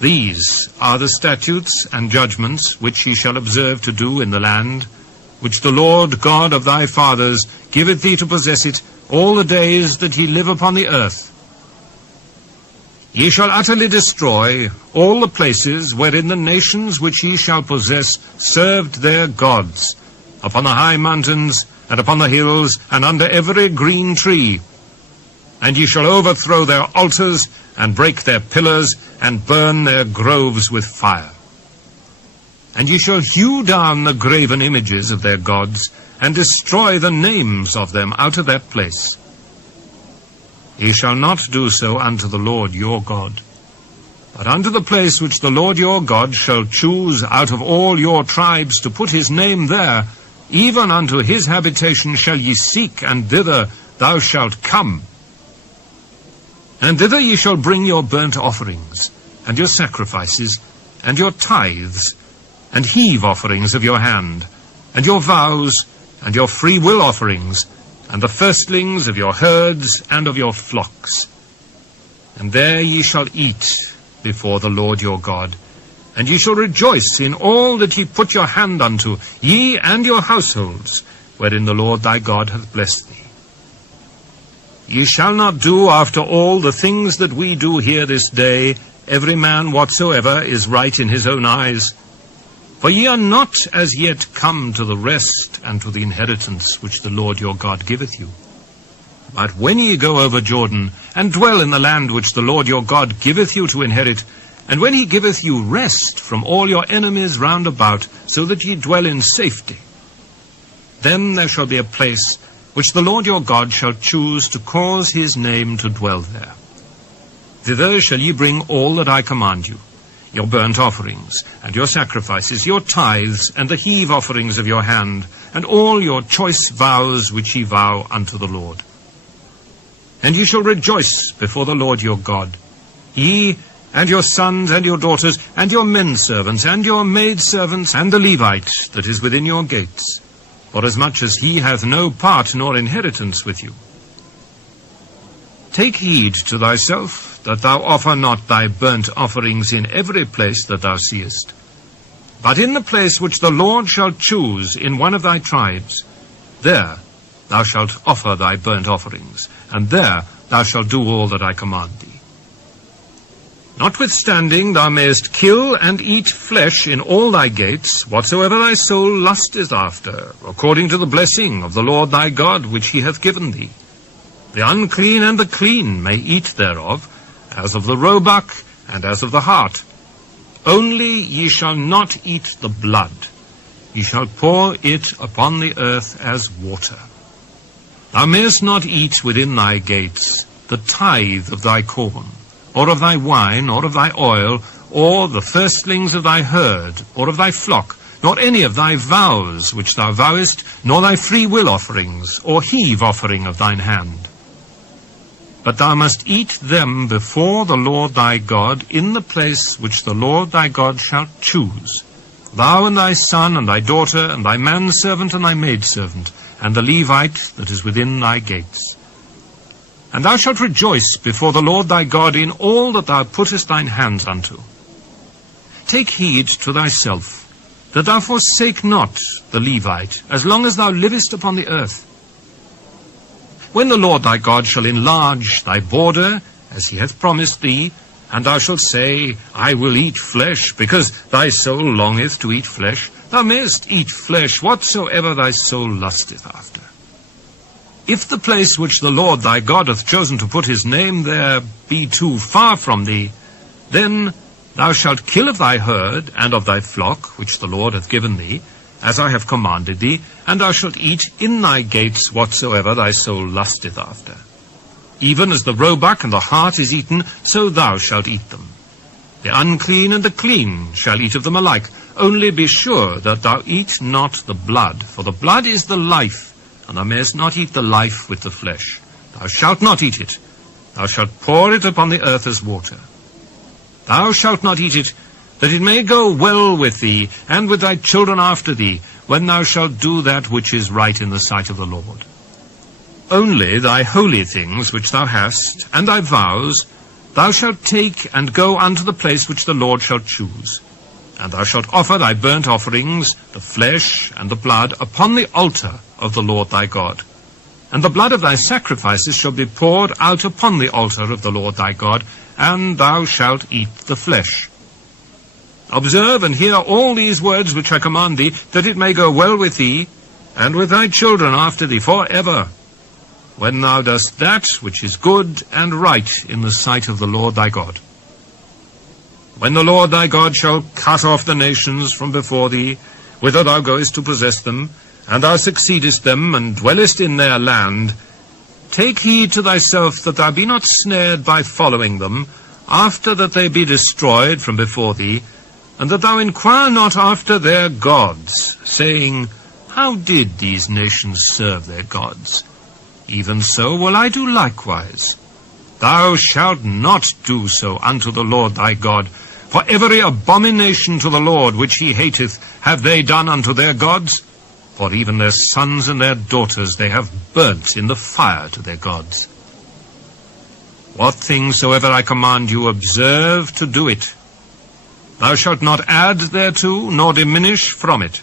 These are the statutes and judgments which ye shall observe to do in the land, which the Lord God of thy fathers giveth thee to possess it all the days that ye live upon the earth. Ye shall utterly destroy all the places wherein the nations which ye shall possess served their gods, upon the high mountains, and upon the hills, and under every green tree. And ye shall overthrow their altars, and break their pillars, and burn their groves with fire. And ye shall hew down the graven images of their gods, and destroy the names of them out of that place. Ye shall not do so unto the Lord your God, but unto the place which the Lord your God shall choose out of all your tribes to put his name there, even unto his habitation shall ye seek, and thither thou shalt come. And thither ye shall bring your burnt offerings, and your sacrifices, and your tithes, and heave offerings of your hand, and your vows, and your freewill offerings, and the firstlings of your herds and of your flocks. And there ye shall eat before the Lord your God, and ye shall rejoice in all that ye put your hand unto, ye and your households, wherein the Lord thy God hath blessed thee. Ye shall not do after all the things that we do here this day, every man whatsoever is right in his own eyes. For ye are not as yet come to the rest and to the inheritance which the Lord your God giveth you. But when ye go over Jordan, and dwell in the land which the Lord your God giveth you to inherit, and when he giveth you rest from all your enemies round about, so that ye dwell in safety, then there shall be a place which the Lord your God shall choose to cause his name to dwell there. Thither shall ye bring all that I command you, your burnt offerings, and your sacrifices, your tithes, and the heave offerings of your hand, and all your choice vows which ye vow unto the Lord. And ye shall rejoice before the Lord your God, ye, and your sons, and your daughters, and your menservants, and your maidservants, and the Levite that is within your gates, forasmuch as he hath no part nor inheritance with you. Take heed to thyself, that thou offer not thy burnt offerings in every place that thou seest, but in the place which the Lord shall choose in one of thy tribes, there thou shalt offer thy burnt offerings, and there thou shalt do all that I command thee. Notwithstanding thou mayest kill and eat flesh in all thy gates, whatsoever thy soul lusteth after, according to the blessing of the Lord thy God which he hath given thee. The unclean and the clean may eat thereof, as of the roebuck and as of the hart. Only ye shall not eat the blood. Ye shall pour it upon the earth as water. Thou mayest not eat within thy gates the tithe of thy corn, or of thy wine, or of thy oil, or the firstlings of thy herd, or of thy flock, nor any of thy vows which thou vowest, nor thy freewill offerings, or heave offering of thine hand. But thou must eat them before the Lord thy God in the place which the Lord thy God shall choose, thou and thy son and thy daughter and thy manservant and thy maidservant, and the Levite that is within thy gates. And thou shalt rejoice before the Lord thy God in all that thou puttest thine hands unto. Take heed to thyself, that thou forsake not the Levite, as long as thou livest upon the earth. When the Lord thy God shall enlarge thy border, as he hath promised thee, and thou shalt say, I will eat flesh, because thy soul longeth to eat flesh, thou mayest eat flesh whatsoever thy soul lusteth after. If the place which the Lord thy God hath chosen to put his name there be too far from thee, then thou shalt kill of thy herd and of thy flock, which the Lord hath given thee, as I have commanded thee, and thou shalt eat in thy gates whatsoever thy soul lusteth after. Even as the roebuck and the hart is eaten, so thou shalt eat them. The unclean and the clean shall eat of them alike. Only be sure that thou eat not the blood, for the blood is the life, and thou mayest not eat the life with the flesh. Thou shalt not eat it. Thou shalt pour it upon the earth as water. Thou shalt not eat it, that it may go well with thee, and with thy children after thee, when thou shalt do that which is right in the sight of the Lord. Only thy holy things which thou hast, and thy vows, thou shalt take and go unto the place which the Lord shall choose. And thou shalt offer thy burnt offerings, the flesh and the blood, upon the altar of the Lord thy God. And the blood of thy sacrifices shall be poured out upon the altar of the Lord thy God, and thou shalt eat the flesh. Observe and hear all these words which I command thee, that it may go well with thee, and with thy children after thee for ever, when thou dost that which is good and right in the sight of the Lord thy God. When the Lord thy God shall cut off the nations from before thee, whither thou goest to possess them, and thou succeedest them, and dwellest in their land, take heed to thyself that thou be not snared by following them, after that they be destroyed from before thee, and that thou inquire not after their gods, saying, How did these nations serve their gods? Even so will I do likewise. Thou shalt not do so unto the Lord thy God, for every abomination to the Lord which he hateth have they done unto their gods, for even their sons and their daughters they have burnt in the fire to their gods. What things soever I command you, observe to do it. Thou shalt not add thereto, nor diminish from it.